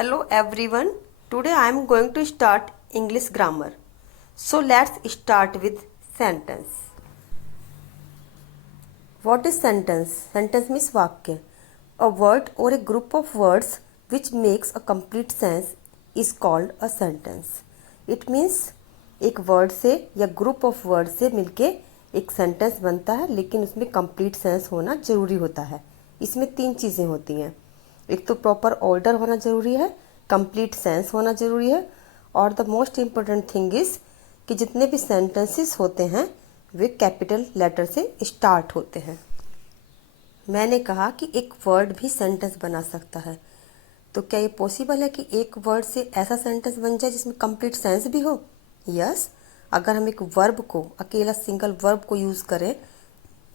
Hello everyone. Today I am going to start English grammar. So let's start with sentence. What is sentence? Sentence means वाक्य. A word or a group of words which makes a complete sense is called a sentence. It means एक word से या group of word से मिलके एक sentence बनता है, लेकिन उसमें कंप्लीट सेंस होना ज़रूरी होता है. इसमें 3 चीज़ें होती हैं. एक तो प्रॉपर ऑर्डर होना ज़रूरी है, कंप्लीट सेंस होना ज़रूरी है, और the most important thing is कि जितने भी सेंटेंसेस होते हैं वे कैपिटल लेटर से स्टार्ट होते हैं. मैंने कहा कि एक वर्ड भी सेंटेंस बना सकता है, तो क्या ये पॉसिबल है कि एक वर्ड से ऐसा सेंटेंस बन जाए जिसमें कंप्लीट सेंस भी हो? यस. अगर हम एक वर्ब को, अकेला सिंगल वर्ब को यूज़ करें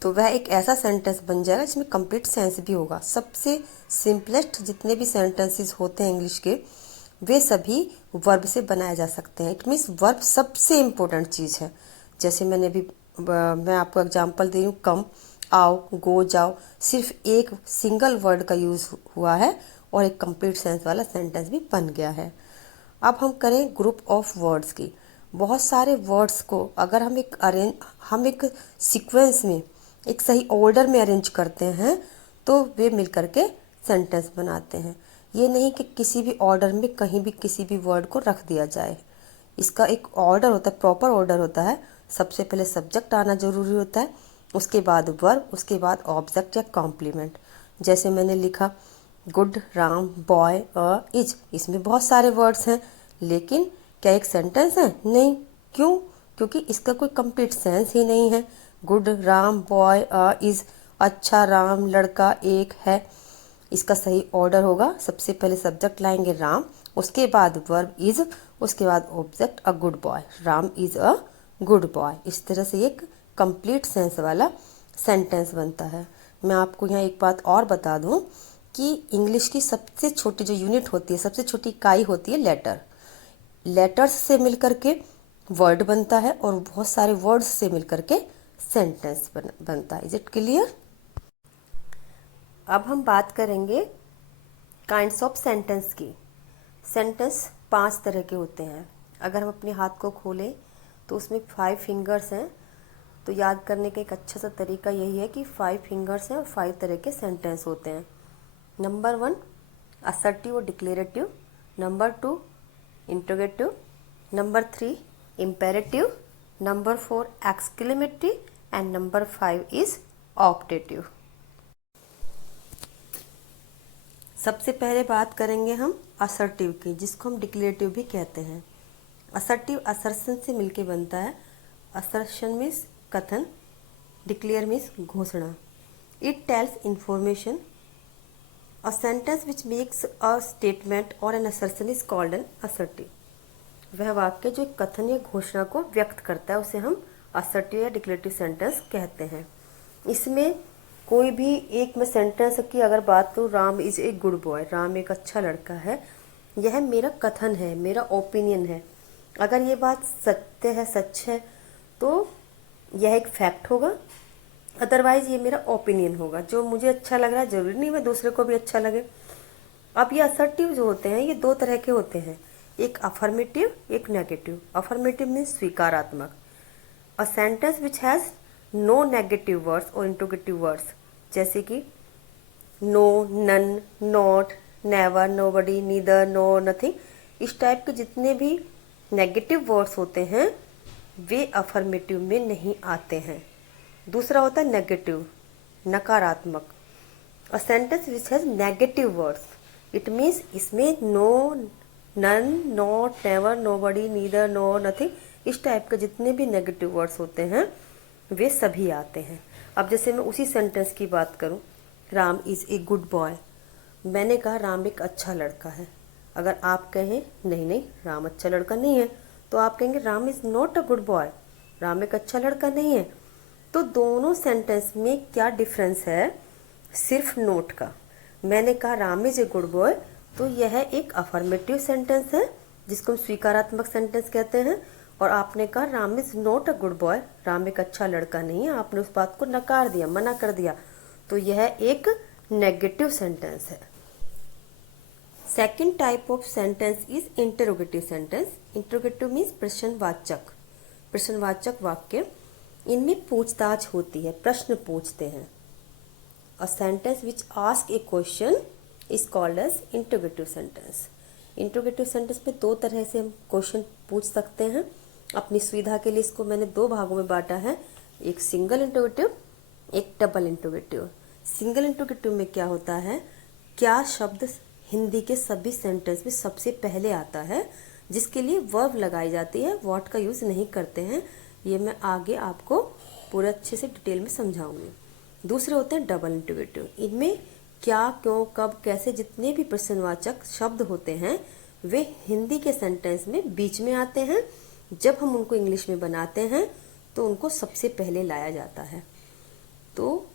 तो वह एक ऐसा सेंटेंस बन जाएगा जिसमें कंप्लीट सेंस भी होगा. सबसे सिंपलेस्ट जितने भी सेंटेंसेस होते हैं इंग्लिश के, वे सभी वर्ब से बनाए जा सकते हैं. इट मीन्स वर्ब सबसे इम्पोर्टेंट चीज़ है. जैसे मैं आपको एग्जांपल दे रही हूँ, कम, आओ, गो, जाओ. सिर्फ एक सिंगल वर्ड का यूज़ हुआ है और एक कंप्लीट सेंस वाला सेंटेंस भी बन गया है. अब हम करें ग्रुप ऑफ वर्ड्स की. बहुत सारे वर्ड्स को अगर हम एक सीक्वेंस में, एक सही ऑर्डर में अरेंज करते हैं तो वे मिल करके सेंटेंस बनाते हैं. ये नहीं कि किसी भी ऑर्डर में कहीं भी किसी भी वर्ड को रख दिया जाए. इसका एक ऑर्डर होता है, प्रॉपर ऑर्डर होता है. सबसे पहले सब्जेक्ट आना ज़रूरी होता है, उसके बाद वर्ब, उसके बाद ऑब्जेक्ट या कॉम्प्लीमेंट. जैसे मैंने लिखा गुड, राम, बॉय, इज. इसमें बहुत सारे वर्ड्स हैं, लेकिन क्या एक सेंटेंस है? नहीं. क्यों? क्योंकि इसका कोई कंप्लीट सेंस ही नहीं है. Good, Ram, boy, is. अच्छा, राम, लड़का, एक है. इसका सही ऑर्डर होगा, सबसे पहले सब्जेक्ट लाएंगे राम, उसके बाद वर्ब इज, उसके बाद object a good boy. Ram is a good boy. इस तरह से एक कंप्लीट सेंस वाला सेंटेंस बनता है. मैं आपको यहाँ एक बात और बता दूँ कि इंग्लिश की सबसे छोटी जो यूनिट होती है, सबसे छोटी इकाई होती है लेटर. लेटर्स से मिलकर के वर्ड बनता है और बहुत सारे वर्ड्स से मिलकर के सेंटेंस बनता है. Is it clear? अब हम बात करेंगे काइंड्स ऑफ सेंटेंस की. सेंटेंस 5 तरह के होते हैं. अगर हम अपने हाथ को खोलें तो उसमें 5 फिंगर्स हैं. तो याद करने का एक अच्छा सा तरीका यही है कि 5 फिंगर्स हैं और 5 तरह के सेंटेंस होते हैं. नंबर 1 असर्टिव और declarative. Number 2 interrogative. Number 3 imperative. Number 4 exclamatory. And number 5 is optative. सबसे पहले बात करेंगे हम असर्टिव की, जिसको हम डिक्लेरेटिव भी कहते हैं. असर्टिव असर्शन से मिलके बनता है. असर्शन मीन्स कथन, डिक्लेयर मीन्स घोषणा. It tells information. A sentence which makes a statement or an assertion is called an assertive. वह वाक्य जो एक कथन या घोषणा को व्यक्त करता है उसे हम assertive या declarative sentence कहते हैं. इसमें कोई भी एक मैं सेंटेंस की अगर बात करूँ, Ram is a good boy, Ram एक अच्छा लड़का है, यह मेरा कथन है, मेरा ओपिनियन है. अगर ये बात सत्य है, सच है, तो यह एक फैक्ट होगा. अदरवाइज ये मेरा ओपिनियन होगा. जो मुझे अच्छा लग रहा है जरूरी नहीं मैं दूसरे को भी अच्छा लगे. अब ये असर्टिव जो होते हैं ये 2 तरह के होते हैं, एक अफर्मेटिव, एक नेगेटिव. अफर्मेटिव मीन्स स्वीकारात्मक. A sentence which has no negative words और इंट्रोगेटिव वर्ड्स, जैसे कि no, none, not, never, nobody, neither, no, nothing. इस टाइप के जितने भी नेगेटिव वर्ड्स होते हैं वे अफर्मेटिव में नहीं आते हैं. दूसरा होता है नेगेटिव, नकारात्मक. A sentence which has negative words, it means इसमें no, none, not, never, nobody, neither, no, nothing, इस टाइप के जितने भी नेगेटिव वर्ड्स होते हैं वे सभी आते हैं. अब जैसे मैं उसी सेंटेंस की बात करूं, Ram is a good boy. मैंने कहा राम एक अच्छा लड़का है. अगर आप कहें नहीं नहीं राम अच्छा लड़का नहीं है, तो आप कहेंगे Ram is not a good boy, Ram एक अच्छा लड़का नहीं है. तो दोनों सेंटेंस में क्या डिफरेंस है? सिर्फ नोट का. मैंने कहा Ram is a good boy, तो यह एक अफर्मेटिव सेंटेंस है जिसको हम स्वीकारात्मक सेंटेंस कहते हैं. और आपने कहा Ram is not a good boy, Ram एक अच्छा लड़का नहीं है, आपने उस बात को नकार दिया, मना कर दिया, तो यह एक नेगेटिव सेंटेंस है. Second type of sentence is interrogative sentence. Interrogative means प्रश्नवाचक. प्रश्नवाचक वाक्य. इनमें पूछताछ होती है, प्रश्न पूछते हैं. A sentence which ask a question is called as interrogative sentence. Interrogative sentence में दो तरह से हम क्वेश्चन पूछ सकते हैं. अपनी सुविधा के लिए इसको मैंने दो भागों में बांटा है, एक सिंगल इंटरोगेटिव, एक डबल इंटरोगेटिव. सिंगल इंटरोगेटिव में क्या होता है, क्या शब्द हिंदी के सभी सेंटेंस में सबसे पहले आता है, जिसके लिए वर्ब लगाई जाती है, व्हाट का यूज नहीं करते हैं. ये मैं आगे आपको पूरा अच्छे से डिटेल में समझाऊंगी. दूसरे होते हैं डबल इंटरोगेटिव. इनमें क्या, क्यों, कब, कैसे जितने भी प्रश्नवाचक शब्द होते हैं वे हिंदी के सेंटेंस में बीच में आते हैं. जब हम उनको इंग्लिश में बनाते हैं तो उनको सबसे पहले लाया जाता है. तो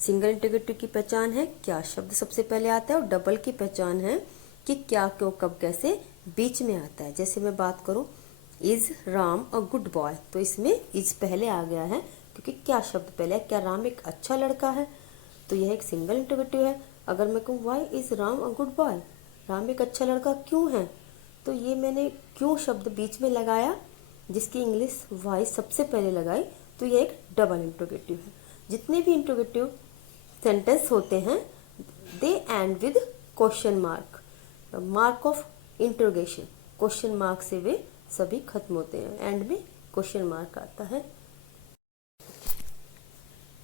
सिंगल इंटरोगेटिव की पहचान है क्या शब्द सबसे पहले आता है, और डबल की पहचान है कि क्या, क्यों, कब, कैसे बीच में आता है. जैसे मैं बात करूं, is Ram a good boy, तो इसमें इज पहले आ गया है क्योंकि क्या शब्द पहले है. क्या राम एक अच्छा लड़का है, तो यह एक सिंगल इंटरोगेटिव है. अगर मैं कहूँ why is Ram a good boy, Ram एक अच्छा लड़का क्यों है, तो ये मैंने क्यों शब्द बीच में लगाया, जिसकी इंग्लिश वाई सबसे पहले लगाई, तो यह एक डबल इंटरोगेटिव है. जितने भी इंटरोगेटिव सेंटेंस होते हैं they end with question mark, mark of interrogation. Question mark से वे सभी खत्म होते हैं, एंड में क्वेश्चन मार्क आता है.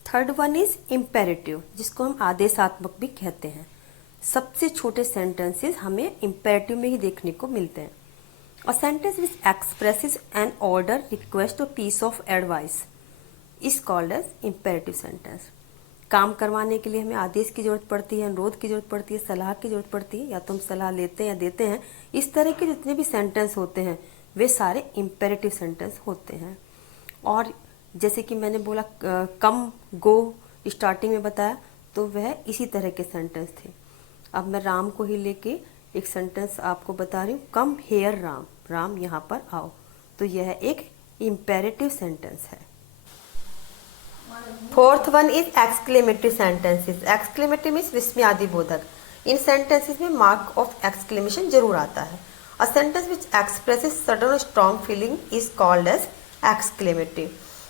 थर्ड वन इज इम्पेरेटिव, जिसको हम आदेशात्मक भी कहते हैं. सबसे छोटे सेंटेंसेस हमें इम्पेरेटिव में ही देखने को मिलते हैं. A sentence which expresses an order, request और piece of advice is called as imperative sentence. काम करवाने के लिए हमें आदेश की जरूरत पड़ती है, अनुरोध की जरूरत पड़ती है, सलाह की जरूरत पड़ती है, या तो हम सलाह लेते हैं या देते हैं. इस तरह के जितने भी सेंटेंस होते हैं वे सारे इम्पेरेटिव सेंटेंस होते हैं. और जैसे कि मैंने बोला कम, गो स्टार्टिंग में बताया, तो वह इसी तरह के सेंटेंस थे. अब मैं राम को ही लेके एक सेंटेंस आपको बता रही हूँ, कम हेयर राम, राम यहाँ पर आओ, तो यह एक इम्पेरेटिव सेंटेंस है. Fourth one is exclamatory sentences. Exclamatory means विस्मयादि बोधक. इन सेंटेंसेस में मार्क ऑफ एक्सक्लेमेशन जरूर आता है. A sentence which expresses sudden और strong feeling is called as exclamatory.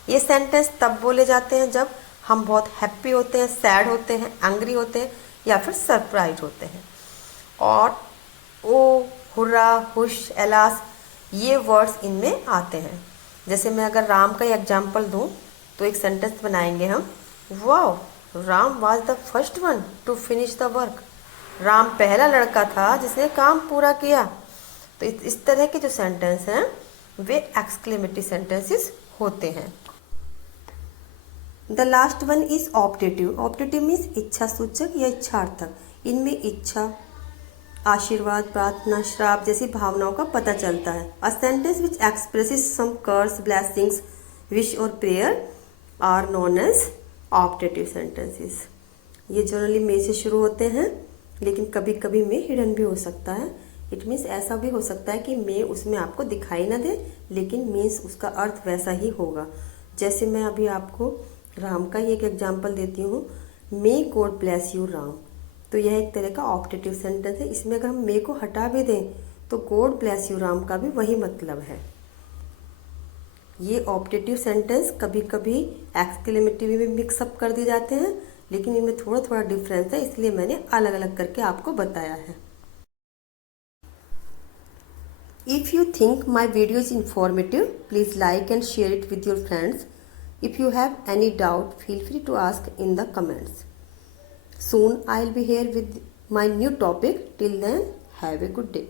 ये सेंटेंस तब बोले जाते हैं जब हम बहुत हैप्पी होते हैं, सैड होते हैं, एंग्री होते हैं, या फिर सरप्राइज होते हैं. और ओ, हुर्रा, हुश, एलास, ये वर्ड्स इनमें आते हैं. जैसे मैं अगर राम का एग्जाम्पल दूं तो एक सेंटेंस बनाएंगे हम, wow Ram was the first one two finish the work. Ram पहला लड़का था जिसने काम पूरा किया. तो इस तरह के जो सेंटेंस हैं वे एक्सक्लेमेटरी सेंटेंसेस होते हैं. The last one is optative. Optative means इच्छा सूचक या इच्छार्थक. इनमें इच्छा, आशीर्वाद, प्रार्थना, श्राप जैसी भावनाओं का पता चलता है. A sentence which expresses some curse, blessings, wish और prayer are known as optative sentences. ये जनरली मे से शुरू होते हैं, लेकिन कभी कभी मे हिडन भी हो सकता है. इट मीन्स ऐसा भी हो सकता है कि मे उसमें आपको दिखाई ना दे, लेकिन मीन्स उसका अर्थ वैसा ही होगा. जैसे मैं अभी आपको राम का ही एक एग्जाम्पल देती हूँ, may God bless you Ram, तो यह एक तरह का ऑप्टेटिव सेंटेंस है. इसमें अगर हम मे को हटा भी दें तो गॉड ब्लेस यू राम का भी वही मतलब है. ये ऑप्टेटिव सेंटेंस कभी कभी एक्सक्लेमेटरी में मिक्सअप कर दिए जाते हैं, लेकिन इनमें थोड़ा थोड़ा डिफरेंस है, इसलिए मैंने अलग अलग करके आपको बताया है. If you think my video is informative, please like and share it with your friends. If you have any doubt, feel free to ask in the comments. Soon I'll be here with my new topic. Till then, have a good day.